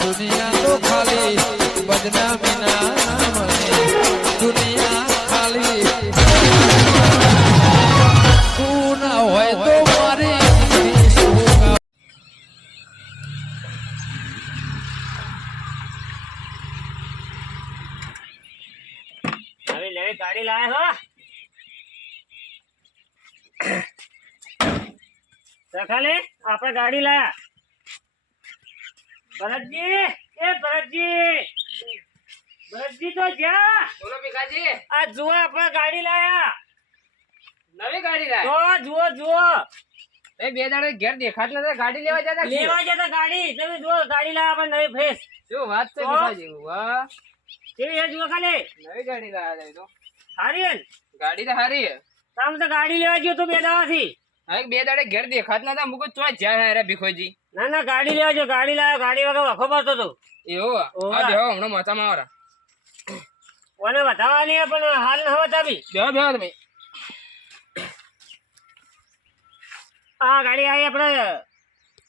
दुनिया तो खाली बदनामी ना मने दुनिया खाली तू ना होय तो मारी अभी नई गाड़ी लाए हो सखाले आपने गाड़ी लाया भरतजी ए भरतजी तो जा બોલો ભીખાજી આ જુઓ આપણે ગાડી લાયા નવી ગાડી લાય તો જુઓ એ બે દાડે ઘેર દેખાત નતા ગાડી લેવા જતા છીએ. લેવા જતા ગાડી તમે જુઓ ગાડી લાયા આપણે નવી ફ્રેશ શું વાત છે તો? ભીખાજી વાહ કેવી છે જુઓ ખાલી નવી ગાડી લાયા છે તો સારી હે ને? ગાડી તો સારી છે તમે તો ગાડી લેવા ગયો તો બે દાડાથી હવે બે દાડે ઘેર દેખાત નતા મુકો ચોય જાય રે ભીખોજી ના ના ગાડી લેવા જો ગાડી લાવ્યો ગાડી વગર વખો પડતો તો એવું ઓવા. આ બેહો હમણાં માથામાં આવરા ઓને બતાવવાની પણ હાલ ન બતાવી બેહો બેહો તમે આ ગાડી આવી આપણે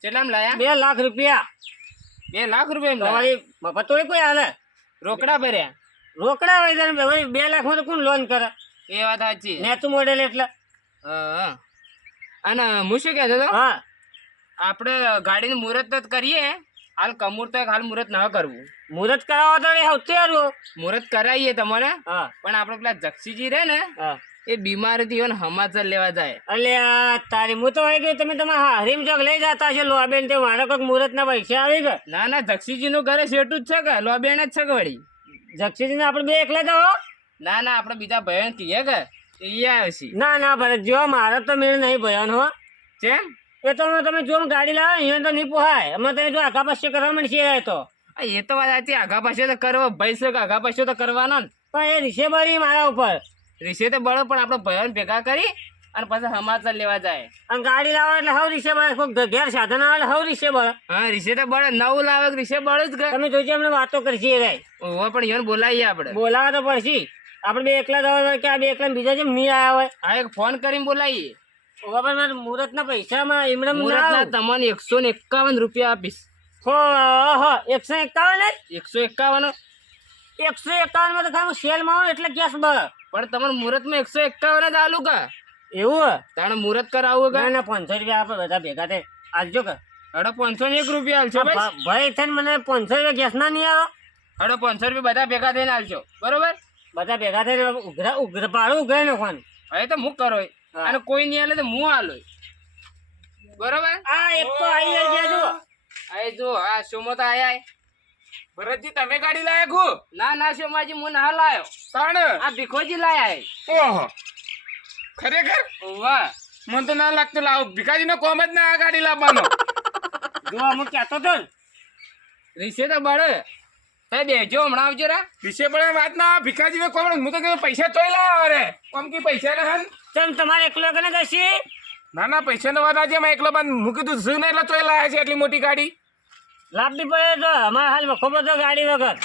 કેટલામાં લાયા 2 લાખ રૂપિયા 2 લાખ રૂપિયા લાયા તમારી મફત તો કોઈ હાલે રોકડા ભર્યા રોકડા હોય તને 2 લાખ માં તો કોણ લોન કરે એ વાત સાચી નેતું મોડેલ એટલે હા અને હું શું કહેતો હતો હા આપણે ગાડીનું મુહૂર્ત જ કરીએ હાલ કમૂર તો હાલ મુહૂર્ત ના કરવું મુહૂર્ત કરાવો તો સૌથી સારું મુહૂર્ત કરાવીએ તમારે હા પણ આપણે પેલા જક્ષીજી રહે ને હા એ બીમારીથી એને સમાચાર લેવા જાય એટલે આ તારી હું તો હોય કે તમે તમારા હરીમ ચોક લઈ જતા હશો લોબેન તે મારે કોઈક મુહૂર્ત ના પૈસા આવી ગયા ના ના જક્ષીજી નું ઘરે શેઠું જ છે કે લોબેણ જ છે કે વળી જક્ષીજીને આપણે બે એકલા તો હો? ના ના આપણે બીજા ભાઈઓને કહીએ કે એ આવશે ના ના ભરત જો મારે તો મેળ નહીં ભયાન હો કેમ એ તો તમે જો ગાડી લાવો અહીંયા તો નહીં પોહાય અમે તને જો આખા પાસે કરવા મળશે તો આ એ તો વાત સાચી આઘા પાછો તો કરવો ભાઈ છે કે આઘા પાછો તો કરવાના ને પણ એ રીસે ભરી મારા ઉપર રીસે તો બળો પણ આપણે ભાઈઓને ભેગા કરી અને પછી સમાચાર લેવા જાય અને ગાડી લાવો એટલે હવ રીસે ભરે કોઈ ઘેર સાધન આવે એટલે હવ રીસે ભરે હા રીસે તો બળે નવું લાવે કે રીસે બળે જ કે તમે જોજો એમને વાતો કરશી એ ભાઈ ઓહો પણ એને બોલાવીએ આપણે બોલાવા તો પડશે આપણે બે એકલા જવા કે આ બે એકલા બીજા જેમ નહીં આવ્યા હોય હા એક ફોન કરીને બોલાવીએ ઓવા પણ મારે મુહૂર્તના પૈસામાં એમણે મુહૂર્તના તમને 151 રૂપિયા આપીશ હો 151 જ 151 151 માં તો ખાલી સેલમાં એટલે ગેસ બળ પણ તમારે મુહૂર્તમાં 151 જ આલુ કા એવું તાણે મુહૂર્ત કરાવવું ના કા ના 500 રૂપિયા આપણે બધા ભેગા થાય આલજો કે હડો 501 રૂપિયા આલશો ભાઈ ભાઈ થઈને મને 500 રૂપિયા ગેસ ના નહીં આવે હડો 500 રૂપિયા બધા ભેગા થઈને આલશો બરોબર બધા ભેગા થઈને ઉઘરા પાડું ઉઘરાઈ નાખવાનું હવે તો હું કરો હા. અને કોઈ નહીં આલે તો હું આલો બરોબર આ એક તો આવી ગયા જો આ જો આ સોમો તો આયા ભરતજી તમે ગાડી લાયા ગો ના ના સોમાજી હું ના લાયો તાણ આ ભીખોજી લાયા ઓહો ખરેખર વાહ મને તો ના લાગતું લાવ ભીખાજીનો કોમ જ ના આ ગાડી લાવવાનો જો હું કહેતો તો ને, રીસે તો બળે તે બેજો હમણાં આવજો રા વિશે પણ વાત ના ભીખાજી મેં કોમ હું તો કહ્યું પૈસા તોય લાવ્યા અરે કોમ કે પૈસા ના હન ચમ તમારે એકલો કને દસી ના ના પૈસા નો વાત આજે મેં એકલો બંધ હું કીધું શું ને એટલે તોય લાયા છે એટલી મોટી ગાડી લાભ બી પડે તો અમારા હાલ વખો બધો ગાડી વગર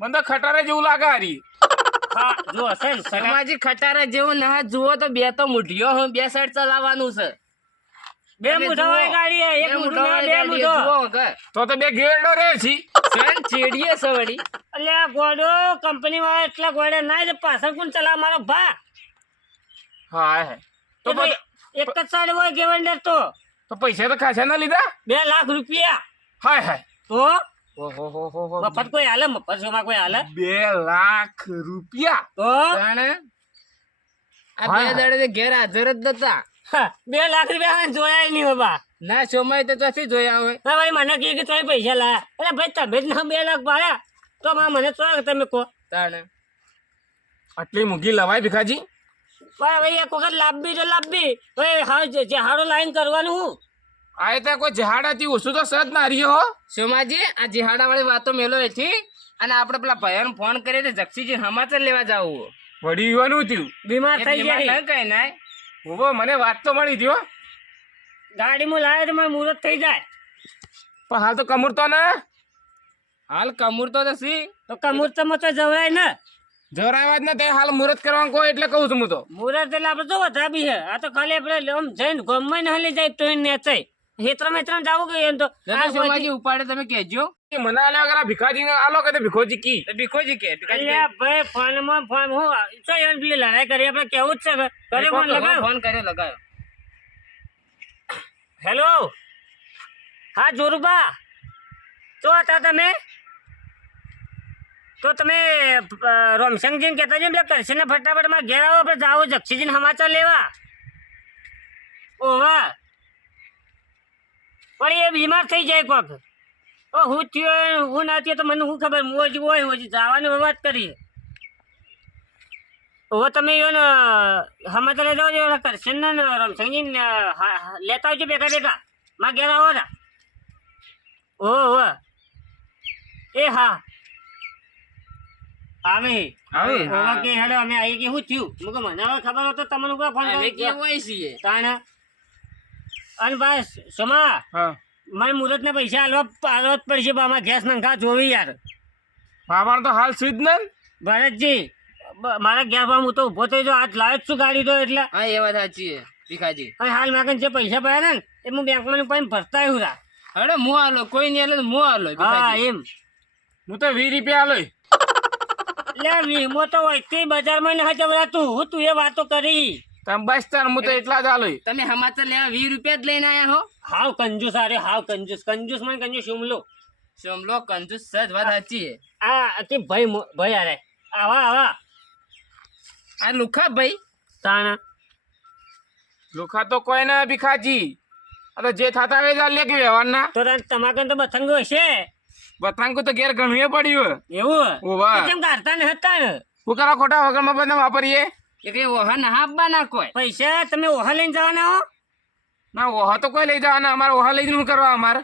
મને તો ખટારે જેવું લાગે હારી હા જો હશે ને સગા. સોમાજી ખટારા જેવું ના જુઓ તો બે તો મુઠીઓ હું બે સાઈડ ચલાવવાનું છે બે તમે મુઠા જુઓ. વાળી ગાડી હે એક બે મુઠું ના મુઠ્ઠા બે વાળી ગાડી મુઠો જુઓ કે તો બે ગેરડો રહે છે સન ચેડીએ છે વળી એટલે આ ગોડો કંપની વાળા એટલા ગોડા ના જ પાછળ કોણ ચલાવ મારો ભા હા હે તો એ તો એક જ સાઈડ હોય ગેવન્ડર તો પૈસા તો ખાસા ના લીધા 2 લાખ રૂપિયા હાય હાય તો ઓહો હો હો હો મફત કોઈ હાલે મફત શોમાં કોઈ હાલે 2 લાખ રૂપિયા તો તાણે આ હા, બે હા. દાડે તો ઘેર હાજર જ નતા 2 લાખ રૂપિયા જોયા નહીં બાબા ના સોમાય તો ત્યાંથી જોયા હોય ના ભાઈ મને કહે કે તમે પૈસા લાયા અરે ભાઈ તમે જ ના 2 લાખ પાડ્યા તો મને શું તમે કહો તાણે આટલી મૂંઘી લવાય ભીખાજી ભાઈ એક વખત લાભી તો લાભી ભાઈ હા જે હાડો લાઈન કરવાનું હું આ તો કોઈ જહાડાથી ઓછું તો સજ ના રહ્યો હો સોમાજી આ જીહાડા વાળી વાતો મેલો એથી અને આપણે પેલા ભાઈઓને ફોન કરીએ તો જક્ષીજી સમાચાર લેવા જાવું વળી યુવાનું થયું બીમાર થઈ જાય કઈ નાય ઉભો મને વાત તો મળી હતી હો ગાડીમાં લાવે તો મારે મુહૂર્ત થઈ જાય પણ હાલ તો કમૂરતો ને હાલ કમૂરતો તો સી તો કમૂર્તમાં તો જવરાય ને જવરાવા જ ને તે હાલ મુહૂર્ત કરવાનું કહો એટલે કહું છું હું તો મુહૂર્ત એટલે આપણે તો વધારે બી છે આ તો ખાલી આપણે આમ જઈને ગમે ને હલી જાય તો ને થઈ હેતરમ હેતરમ જાવું કે એમ તો આ સોમાજી ઉપાડે તમે કહેજો એ મને આલ્યા વગર આ ભીખાજીને આલો કે તે ભીખોજી કી તો ભીખોજી કે ભીખાજી અલ્યા ભાઈ ફોનમાં ફોન હું શું યાર પેલી લડાઈ કરી આપણે કેવું જ છે કે ઘરે ફોન લગાવ્યો ફોન કર્યો લગાયો હેલો હા જોરુબા તો હતા તમે તો તમે રોમશંકજીને કહેતા છો પેલા કરશનને ફટાફટ માં ઘેર આવો આપણે જાઓ જક્ષીજીને સમાચાર લેવા ઓવા પણ એ બીમાર થઈ જાય કોક ઓ હું થયો હું ના થયો તો મને શું ખબર હું હજી હોય હું હજી જવાની વાત કરી હવે તમે એવો ને સમાચાર લઈ જાઓ છો કરશનને ને રમશંકજીને લેતા આવજો ભેગા ભેગા માં ઘેર આવો રા ઓહો એ હા આવે આવે ઓવા કે હેડો અમે આવી કે શું થયું મુકે મને હવે ખબર હતો તમને કોઈ ફોન અમે કર્યો કેવું હોય છીએ તાણ અને બસ સોમા હા મારે મુહૂર્તના પૈસા આલવા જ પડશે પણ આમાં ગેસ નંખા જોવી યાર બાબાનો તો હાલ સુઈ જ ને ભરતજી મારા ઘેર પર હું તો ઊભો થઈ જાઉં આજ લાવે જ છું ગાડી તો એટલે હા એ વાત સાચી છે ભીખાજી અને હાલ માગન જે પૈસા ભર્યા ને એ હું બેંકમાં પાઈને ભરતા આવ્યું રા અરે હું આલો કોઈ નહીં આલો હું આલો હા ભીખાજી એમ હું તો 20 રૂપિયા આલોય એટલે વીમો તો વચ્ચે બજારમાં ન હજવરાતું હું તું એ વાતો કરી તમે બસ તાર હું તો એટલા જ આલોય તમે સમાચાર લેવા 20 રૂપિયા જ લઈને આયા હો હાવ કંજૂસ અરે હાવ કંજૂસ મને કંજૂસ શુમલો સમલો કંજૂસ સજ વાત સાચી છે આ તે ભાઈ અરે આવા આ લુખા ભાઈ તાણા લુખા તો કોઈ ના ભીખાજી આ તો જે થતા હોય લે કે વ્યવહારના તો તમાકન તો બથંગો હશે બતાંગુ તો ઘેર ઘણું પડ્યું એવું ઓવા કેમ કાઢતા ને હતા ને હું કરવા ખોટા વગરમાં બધા વાપરીએ એટલે ઓહા ના આપવા ના કોઈ પૈસા તમે ઓહા લઈને જવાના હો ના ઓહા તો કોઈ લઈ જવાના અમારે ઓહા લઈ જઈને શું કરવા અમારે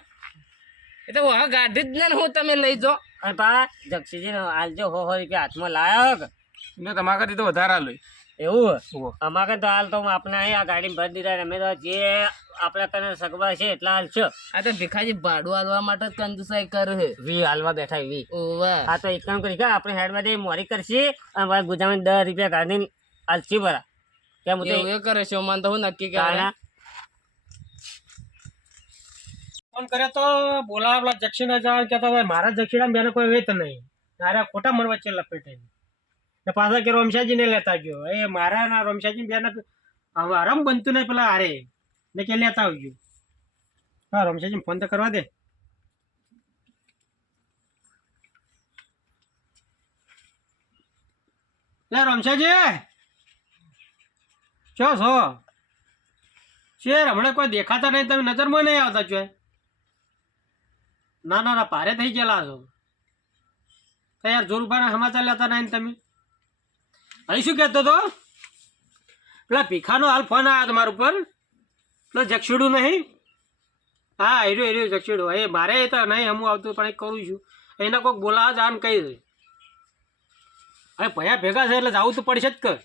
એ તો ઓહા ગાડી જ ને હું તમે લઈ જો અને પા જક્ષીજી હાલજો હો રૂપિયા હાથમાં લાયો કે ને તમારા કરતી તો વધારે આલોય એવું ઓહો. અમારે તો હાલ તો આપણે અહીં આ ગાડી ભરી દીધા અમે તો જે આપણા કને સગવા છે એટલા હાલ છે આ તો ભીખાજી ભાડું આલવા માટે જ કંજુસાઈ કરે છે વી હાલવા બેઠા વી ઓવા આ તો એક કામ કરી કે આપણે હેડમાં જઈ મોરી કરશી અને બાદ ગુજામાં 10 રૂપિયા કાઢીને હાલશી બરા કેમ હું એવું એ કરે છે માન તો હું નક્કી કરે તાણા ફોન કરે તો બોલાવા પેલા જક્ષીના જવાનું કહેતા હોય મારા જક્ષીના બેને કોઈ વેત નહીં તારા ખોટા મન વચ્ચે લપેટે ને પાછા કે રોમશાજીને લેતા ગયો એ મારા ના રોમશાજી બેને આરામ બનતું નહીં પેલા હારે ને કે લેતા આવજો હા રોમશાજી ફોન તો કરવા દે લે રોમશાજી છો શેર હમણાં કોઈ દેખાતા નહીં તમે નજરમાં નહીં આવતા છો ના ભારે થઈ ગયેલા છો તો યાર જોરુભાઈના સમાચાર લેતા નહીં તમે અહીં શું કહેતો તો પેલા ભીખાનો હાલ ફોન આવ્યો તમારા ઉપર પેલો જક્ષીડું નહીં હા હીરો જક્ષીડું એ મારે તો નહીં હું આવતું પણ એક કરું છું એને કોઈક બોલાવા જાન કહી દે હવે ભયા ભેગા છે એટલે જવું તો પડશે જ કર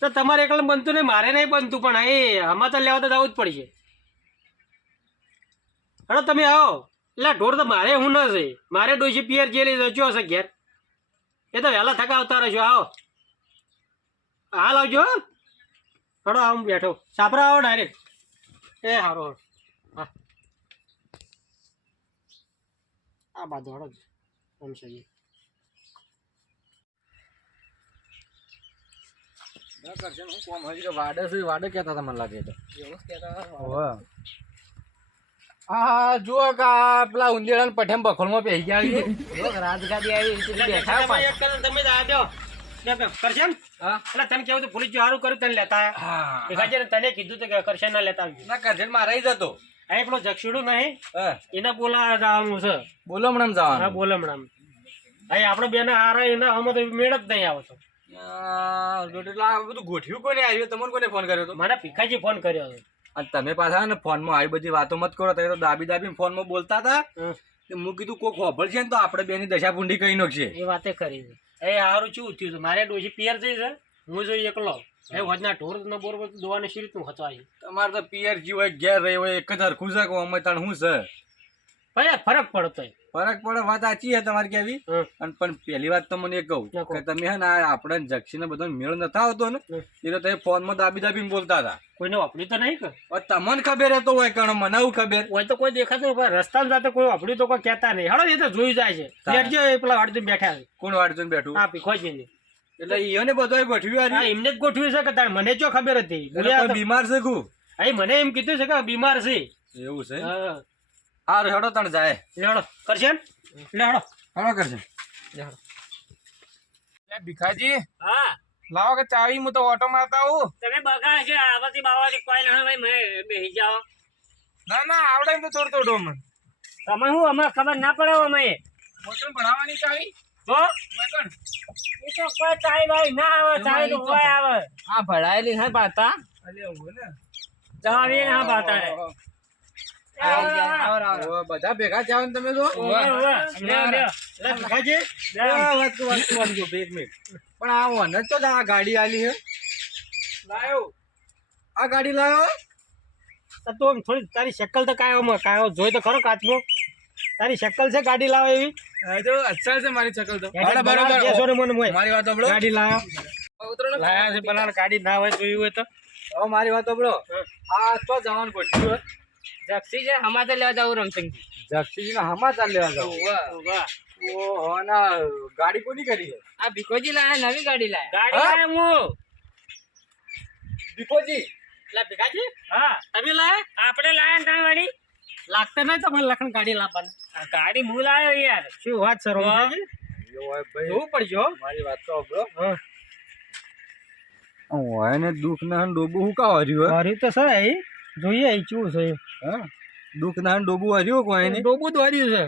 તો તમારે એકલા બનતું નહીં મારે નહીં બનતું પણ એ સમાચાર લેવા તો જવું જ પડશે અરે તમે આવો એટલે ઢોર તો મારે હું ન છે મારે ડોસી પિયર જેલી જો હશે ઘેર એ તો વહેલા થકા આવતા રહેજો આવો હાલ આવજો હડો આવું બેઠો સાપરા આવો ડાયરેક્ટ એ સારો હા આ બાજુ હડો એમ છે વાડે કેતા મને લાગે તો હા જુઓ કે આ પેલા ઉંદેડા ને પઠેમ બખોલમાં પહેરી ગયા રાજગાદી આવી તમે જ આવજો કરશન એટલે તને કેવું તો પોલીસ સારું કર્યું તને લેતા આવ્યા તને કીધું તો કે કરશન ના લેતા આવજો ના કરજણ મારા જતો અહીં પેલો જક્ષુડું નહીં એને બોલાવા જવાનું છે બોલો હમણાં હા જવાનું બોલે હમણાં અહીં આપણે બેને હારા એના આમાં તો મેળ જ નહીં આવતો બધું ગોઠવ્યું કોને આવ્યું તમને કોને ફોન કર્યો હતો મને ભીખાજી ફોન કર્યો હતો અને તમે પાછા ને ફોનમાં આવી બધી વાતો મત કરો તમે તો દાબી ફોનમાં બોલતા હતા હું કીધું કોક ખબર છે ને તો આપણે બેની દશા પૂંડી કહી નાખશે એ વાતે કરી છે એ સારું શું થયું છે મારે ડોસી પિયર થઈ છે હું જોઈ એકલો એ વજના ઢોર ન બોર દોવાને શી રીતનું હચવાય તમારે તો પિયર જી હોય ઘેર રહી હોય એક જ હરખું છે કે અમે તાણ શું છે ભાઈ ફરક પડતો ફરક પડે વાત સાચી છે તમારી કેવી. હમ. અને પણ પહેલી વાત તો મને એ કહું ના કહો. કે તમે હે ને આ આપણે જક્ષીને બધો મેળ નતા આવતો ને એ તો તમે ફોનમાં દાબીને બોલતા હતા. કોઈને વાપર્યું તો નહીં કે હવે તમને ખબર હતો હોય કણ મને એવું ખબર. હોય તો કોઈ દેખાતું નહીં, પણ રસ્તામાં જાતે કોઈ વાપર્યું તો કોઈ કહેતા નહીં. હળો એ તો જોઈ જાય છે. લેટજો એ પેલા વાડી બેઠા છે કોણ વાડજો બેઠું હા ભીખોજીને. એટલે ઈયોને બધોય ગોઠવ્યું હા હારી. એમને જ ગોઠવ્યું છે કે તારે મને જો ખબર હતી એટલે કોઈ બીમાર છે કુ અહીં મને એમ કીધું છે કે બીમાર છે. એવું છે. હા હારું હેડો તણ જાય. લેડો કરશે ને? લે હળો હેડો કરશે. એ ભીખાજી હા લાવો કે ચાવી હું તો ઓટો મારતા આવું. તમે બગા છે આવાથી બાવાથી કોઈ ના ભાઈ મેં બેસી જાઓ. ના આવડે એમ તો થોડું થોડું મને. તમે હું અમે ખબર ના પડે અમે મોટું ભણાવવાની ચાવી તો વચન. એ તો કોઈ ચાઈ ભાઈ ના આવે ચાઈ તો કોઈ આવે આ ભરાયેલી હે પાતા અલ્યા ઊભો ને. ચાવી ના પાતા રે ઓ, બધા ભેગા જાવ ને તમે તો. ઓવે, ઓવે. લે, લે. લે ભીખાજી લે. વાંચજો, એક મિનિટ. પણ આ ઓને તો જ આ ગાડી આલી હે. લાયો આ ગાડી લાવ્યો. તો આમ થોડી તારી શક્કલ તો કાયો જોઈ તો ખરો કાચમાં તારી શક્કલ છે ગાડી લાવે એવી. હા તો અચ્છા છે મારી ચકલ તો. બરાબર. બેસો ને મને મોય. મારી વાત સાંભળો. ગાડી લાવો ઉતરો ને. લાયા છે પેલા ગાડી ના હોય જોયું હોય તો હવે મારી વાત સાંભળો. આ તો જવાનું ગોઠવ્યું હે. જક્ષી છે હમાતે લેવા જાવું રમસિંગજી. જક્ષીજીને સમાચાર લેવા જાવ. ઓહો, ના ગાડી કોની કરી છે? આ ભીખોજી લાયા નવી ગાડી લાયા. ગાડી લાય હું ભીખોજી. એટલે ભીખાજી હા તમે લાયા આપણે લાયા ને તારી વાળી લાગતા નહીં તો મને લખણ ગાડી લાવવાની. આ ગાડી હું લાયો યાર શું વાત છે રમજાજી? એવું હોય ભાઈ. જોવું પડશે હો. મારી વાત તો સાંભળો. હા ઓય ને દુઃખ ના ડોબું હું કા હર્યું હે? મારી તો છે એ જોઈએ એ ચૂ છે હા? દુઃખ ના ડોબું હર્યું કોઈ ને. ડોબું દોર્યું છે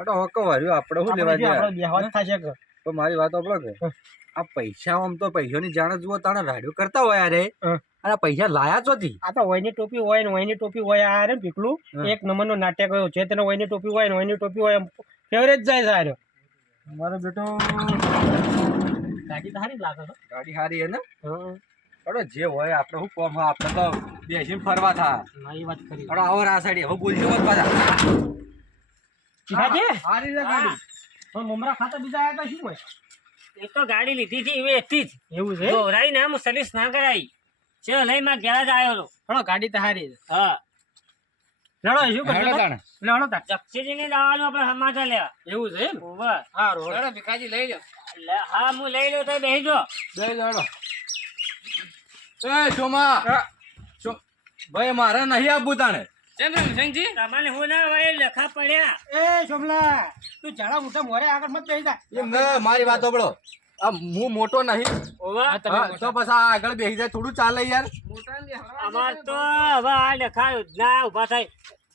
અટો હકો હર્યું આપણે શું લેવા આપણે ગયા? બેહવા જ થશે કે તો મારી વાત સાંભળો કે આ પૈસા આમ તો પૈસાની જાણ જુઓ તાણે રાડ્યો કરતા હોય અરે. હા. અને આ પૈસા લાયા ચોથી. આ તો વયની ટોપી હોય ને વયની ટોપી હોય આ રે પીકલું હા. એક નંબરનો નાટ્ય કયો છે તેને વયની ટોપી હોય ને વયની ટોપી હોય ફેવરેજ જાય છે આર્યો. મારો બેટો ગાડી તો સારી લાગે છે. ગાડી હારી હે ને. હા અડો જે હોય આપણે શું કોમ હા આપણે તો બેસીને ફરવા થા. ના એ વાત કરી અડો આવો આ સાઈડ હવે બોલજો મત પાછા. ભીખાજી હારી છે ગાડી. તો મમરા ખાતા બીજા આયા તો શું હોય એ તો ગાડી લીધી હતી એવી હતી જ એવું છે દોરાઈ ને હું સર્વિસ ના કરાઈ છે લઈ માં ગેરેજ આવ્યો હતો હળો ગાડી તો સારી છે હા લડો શું હેડો કરતો તાણે. લડો તા જક્ષીજી ને દાવાનું આપણે સમાચાર લેવા એવું છે એમ ઓવે. સારું હળો. ચલો ભીખાજી લઈ લો. હા હું લઈ લઉં તો બેસી જો બે લડો. એ સોમા. ભાઈ મારે નહીં આપવું તાણે. કેમ રમસિંગજી? તમને હું ના ભાઈ લખા પડ્યા એ સોમલા તું જાડા મોટા મોરે આગળ મત બેસી જા એમ ને મારી વાત સાંભળો. આ હું મોટો નહીં. ઓવે. હા, તો પછી આ આગળ બેસી જાય થોડું ચાલે યાર. અમાર તો હવે આ લખા ના ઉભા થાય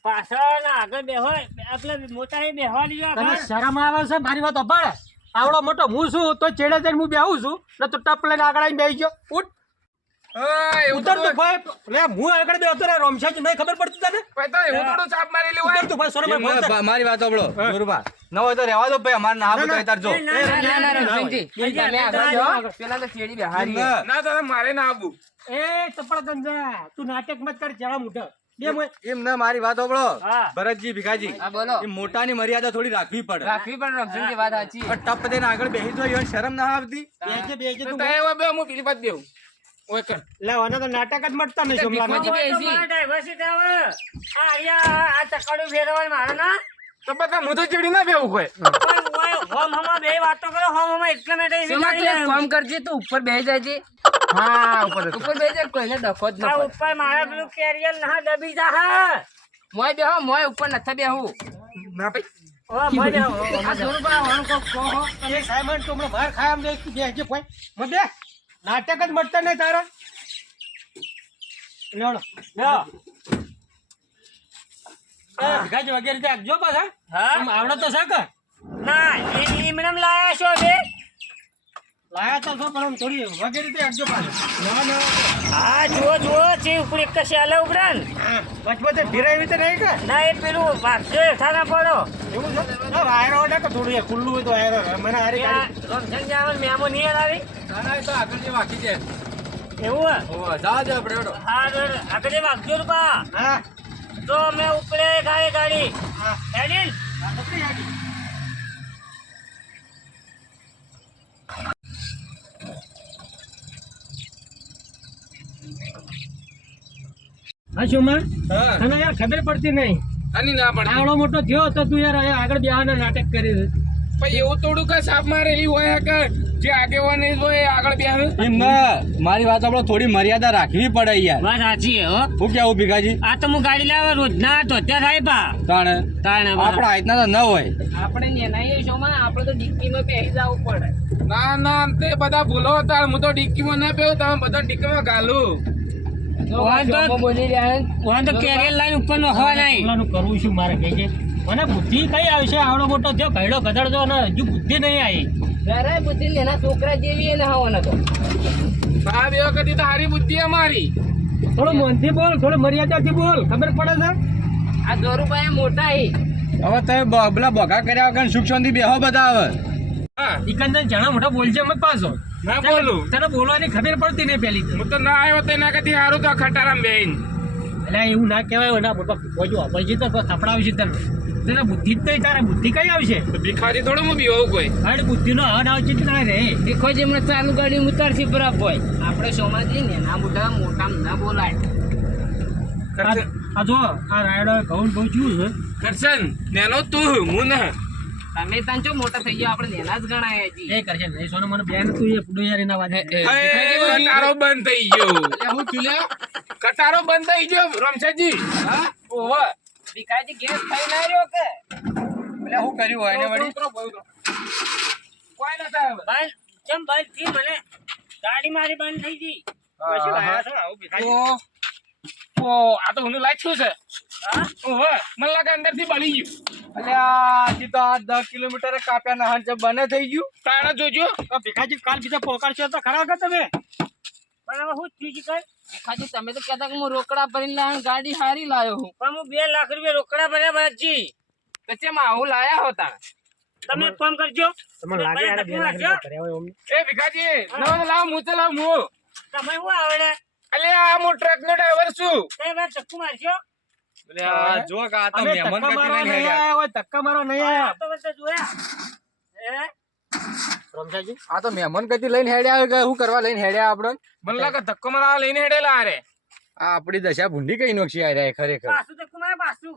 પાછળ ના આગળ બેહો આપણે મોટા બેહવા દીધો તને આગળ. શરમ આવે છે મારી વાત અપાડે આવડો મોટો હું છું તો ચેડે જઈને હું બેહું છું ને તો ટપ લઈને આગળ આવીને બેસી ગયો ઉઠ ઉતર તું ભાઈ લે હું આગળ બેહતો રે રોમશાજી નહીં ખબર પડતી તને પૈતા એવું થોડું ચાપ મારેલી હોય. ઉતર તું ભાઈ સોરે એમ ને, મારી વાત સાંભળો જોરુબા. ન હોય તો રહેવા દો ભાઈ અમારે ના આપવું તો તાર જો. ના, ના, ના ના રમસિંગજી ના, તમે ના, આગળ ના, જાઓ. ના. પેલા તો ચેડી એમ બેહારી ને. ના દાદા મારે ના આવું. એ ચપળ ગંજા તું નાટક મત કર ચેડા મોઢા બે મોય એમ ને મારી વાત સાંભળો. હા. ભરતજી ભીખાજી હા બોલો. એ મોટાની મર્યાદા થોડી રાખવી પડે. રાખવી પણ રમસિંગજી વાત સાચી. પણ ટપ દઈને આગળ બેસી જો એને શરમ ના આવતી. બેજે બેજે તો તું તારે હવે બે હું પેલી બાજુ બેહું. ઓય કર. લે ઓને તો નાટક જ મળતા નહીં સોમલા ભીખોજી તો મારે diversity આવે. આ અહીંયા આ ચકડું ફેરવવાનું મારે ના તો બધા હું તો ચીડી ના બેહું કોઈ. પણ ઓય હોમ હમા બે વાતો કરો હોમ હમા એટલે મેં કઈ સોમા તું એક કામ કરજે તું ઉપર બેસી જાજે. હા ઉપર હતો. ઉપર બેસી જા કોઈને ડખો જ ન આ પડે. ઉપર મારા પેલું કેરિયર ના દબી જા હા મોય બેહો મોય ઉપર નથી બેહું. ના ભાઈ. ઓ ભાઈ આ સોરુબા વાણ કો કહો એ સાયમન તો હમણાં બહાર ખાય આમ દે બેજે કોઈ મત બે નાટક જ મળતા નહીં તારા લેડો લ્યો. ગાજ વગેરે તે આગજો પાછા હા આમ આવડે તો છે કે ના એ ઈમણમ લાયા છો બે લાયા તો છો પણ આમ થોડી વગેરે તે આગજો પાછા ના ના હા જુઓ જુઓ છે ઉપર એક શેલે ઉપરાંત વચમાં તે ફેરાવી તો નહીં કે ના એ પેલું વાગશે થાના પડો એવું છે ના વાયરો ઓડા કે થોડું એ ખુલ્લું હોય તો વાયરો મને હારી ગાડી રમઝન જાવન મેમો નહીં આવી ના ના એ તો આગળ જે વાકી છે. એવું હે? ઓવા જા દે આપણે હેડો. હા આગળ વાગજો રૂપા હા તો અમે ઉપડે ગાડી ગાડી હા હેડીન. હા શોમા હા તને યાર ખબર પડતી નહીં આની ના પડતી આવડો મોટો થયો તો તું યાર અહીંયા આગળ બેહવાના નાટક કરી દે. પણ એવું થોડું કે સાપ મારેલી હોય કે જે આગેવાની હોય એ આગળ બેસે એમ ના મારી વાત આપણે થોડી મર્યાદા રાખવી પડે યાર વાત સાચી હે હો. હું કેવું ભીખાજી આ તો હું ગાડી લાવવા રોજના તો ત્યાં થાય પા તાણે તાણે આપણા હાથના તો ન હોય આપણે નેનાઈએ શોમાં આપણે તો ડિક્કીમાં બેસી જવું પડે. ના ના તે બધા ભૂલો હતા હું તો ડિક્કીમાં ના પેવું તમે બધા ડિક્કીમાં ગાલું શોમાં બોલી રહ્યા છે. વાંધો કેરિયર લાઈન ઉપર નો હોય નહીં. ઓલાનું કરવું શું મારે કહે છે મને બુદ્ધિ કઈ આવશે આવડો મોટો થયો ઘરડો ગધડતો અને હજુ બુદ્ધિ નહીં આવી જરાય બુદ્ધિ ને એના છોકરા જેવી એને હવાનો તો આ બે વખત તો હારી બુદ્ધિ અમારી થોડું મનથી બોલ થોડું મર્યાદાથી બોલ ખબર પડે છે આ દોરુભાઈ મોટા હી હવે તમે પેલા બગા કર્યા વગર સુખ શાંતિ બેહો બધા હવે હા એકંદર જણા મોટા બોલશે મત પાછો ના બોલું તને બોલવાની ખબર પડતી નહીં પેલી હું તો ના આવ્યો તેના કરતી સારું તો ખટારામ બેન એટલે એવું ના કહેવાય ના મોટો બોજો અપલજી તો થપડાવશે તને તને બુદ્ધિ જ નહીં તારે બુદ્ધિ કઈ આવશે ભિખારી થોડું હું બીવું કોઈ અરે બુદ્ધિનો હન આવશે જ ના રે દેખો જેમ ચાલુ ગાડી ઉતારશે બરાબર હોય આપણે શોમાં જઈએ ને એના મોટા ના બોલાય આ જો આ રાયડો ઘઉં બહુ ચૂ છે કરશન નેનો તું હું ના તમે તાન જો મોટા થઈ ગયા આપણે નેના જ ગણાય હજી. એ કરશે નહીં સોનો મને બેન તું એ પુડો યાર એના વાજે કટારો બંધ થઈ ગયો હું ચૂલ્યા કટારો બંધ થઈ ગયો રમશેજી હા ઓવા ભીખાજી ગેસ થઈ ના રહ્યો કે એટલે શું કર્યું હોય ને વળી કોઈ નતા આવે બંધ કેમ બંધ થી મને ગાડી મારી બંધ થઈ ગઈ. પછી લાયા છો આવું ભીખાજી? ઓ આ તો હું લાગ્યું છે હા ઓવા મને લાગે અંદર થી બળી ગયું અલ્યા હજી તો આ 10 કિલોમીટર કાપ્યા ના હંચ બને થઈ ગયું તાણા જોજો ભીખાજી કાલ બીજા પોકાડશો તો ખરા કે તમે પણ હવે હું થયું છે કઈ? ભીખાજી તમે તો કહેતા કે હું રોકડા ભરીને લાવ્યો ગાડી હારી લાવ્યો હું પણ હું 2 લાખ રૂપિયા રોકડા ભર્યા પછી તો ચેમાં આવું લાયા હોતા તમે એક કામ કરજો તમને લાગે યાર 2 લાખ રૂપિયા કર્યા હોય અમને એ ભિખાજી ના લાવ હું તો લાવ હું તમે શું આવડે અલે આ મો ટ્રક નો ડ્રાઈવર છું કઈ વાર ચક્કુ મારશો? અલ્યા જો કે આ તો અમે મહેમાન ધક્કા ગતિ મારવા લઈને નહીં હેડ્યા. આયા હોય ધક્કા મારવા નહીં આ આયા તો બધા જોયા હે? રમસાજી આ તો મહેમાન ગતિ લઈને હેડ્યા કે શું કરવા લઈને હેડ્યા આપણને મને લાગે ધક્કો મારા લઈને હેડેલા અરે આ આપણી દશા ભૂંડી કઈ નોક્ષી આ રહ્યા ખરેખર પાછું ચક્કુ મારે પાછું.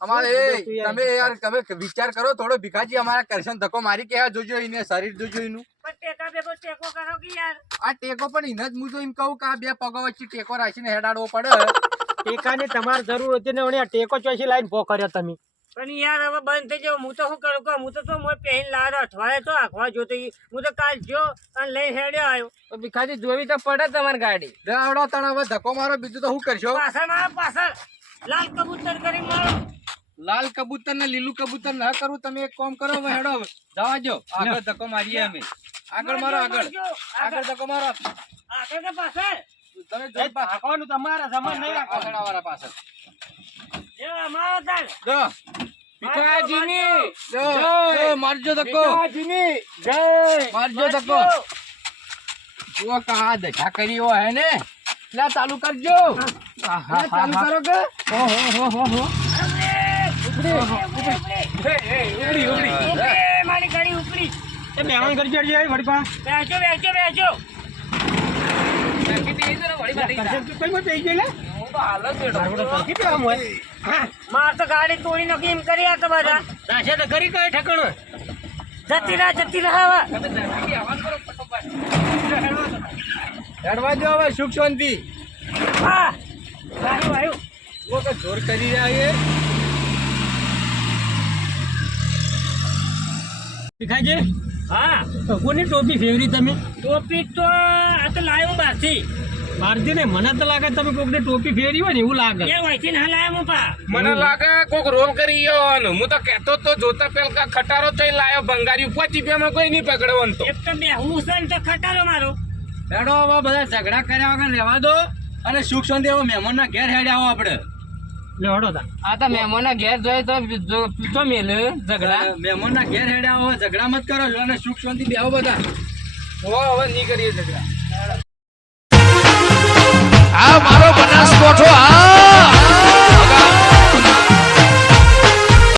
અમારે તમે યાર તમે વિચાર કરો થોડો ભીખાજી અમારા કરશન ધક્કો મારી કે જોજો એને શરીર જોજો એનું પણ ટેકા ભેગો ટેકો કરો કે યાર. આ ટેકો પણ એને જ હું તો એમ કહું કે આ બે પગો વચ્ચે ટેકો રાખીને હેડાડવો પડે ટેકાની તમારે જરૂર હતી ને વળી આ ટેકો ચોથી લાઈન પો કર્યો તમે પણ યાર હવે બંધ થઈ જાવ. હું તો શું કરું કે હું તો મોય પહેરીને લાવ્યો અઠવાડિયે તો આખવા જોતો ઈ. હું તો કાલ જો અને લઈને હેડ્યો આવ્યો. તો ભીખાજી જોવી તો પડે તમારી ગાડી આવડો તણ હવે ધક્કો મારો બીજું તો શું કરશો પાછળ મારો પાછળ લાલ કબૂતર કરીને મારો. લાલ કબૂતર ને લીલું કબૂતર ના કરું તમે એક કામ કરો હવે હેડો હવે. જવા જો આગળ ધક્કો મારીએ અમે આગળ મારો આગળ મારજો. આગળ ધક્કો મારો આગળ કે પાછળ? તમે જો પા- રાખવાનું તમારે સમાન નહીં રાખવાનું આગળવાળા પાછળ એ અમારો તાર. જો ભીખાજીની જો જો, મારજો ધક્કો ભીખાજીની જય મારજો ધક્કો જો કા દશા કરી હો હે ને લા ચાલુ કરજો લા ચાલુ કરો કે ઉપડી, મારી ગાડી ઉપડી. એ મહેમાન કરી જડજે વળી પા બેસજો બેસજો બેસજો. કરશે તું કઈ માં પેઈ ગઈ લે મારું તો સરખી પીવા હોય હા માર તો ગાડી તોડી નાખી એમ કરી આ તો બધા. દાશે તો કરી કઈ ઠકણો જતી રહે હવે. હેડવા જો હવે સુખ શાંતિ હા આવ્યું આવ્યું. વો કે જોર કરી રહ્યા છે ભીખાજી હા કોની ટોપી ફેવરી તમે ટોપી તો આ તો લાવ્યો હું બહારથી. મારતી ને મને તો લાગે તમે કોકને ટોપી ફેરી હોય ને એવું લાગે એ વહીથી ના લાવ્યો હું પા. મને લાગે કોક રોલ કરી ગયો ને હું તો કહેતો તો જોતા પેલા ખટારો થઈ લાયો ભંગારી 5 રૂપિયામાં કોઈ નહીં પકડવાનું તો એક તો બેહવું છે ને તો ખટારો મારો. હેડો હવે બધા ઝઘડા કર્યા વગર રહેવા દો અને સુખ શાંતિ હવે મહેમાનના ઘેર હેડ્યા આવો આપણે લે હડો તા આ તો મહેમાનના ઘેર જોઈએ તો પીતો મેલ ઝઘડા મહેમાનના ઘેર હેડ્યા આવો ઝઘડા મત કરો અને સુખ શાંતિ બેહો બધા હવે નહીં કરીએ ઝઘડા આ મારો બનાસકોઠો આ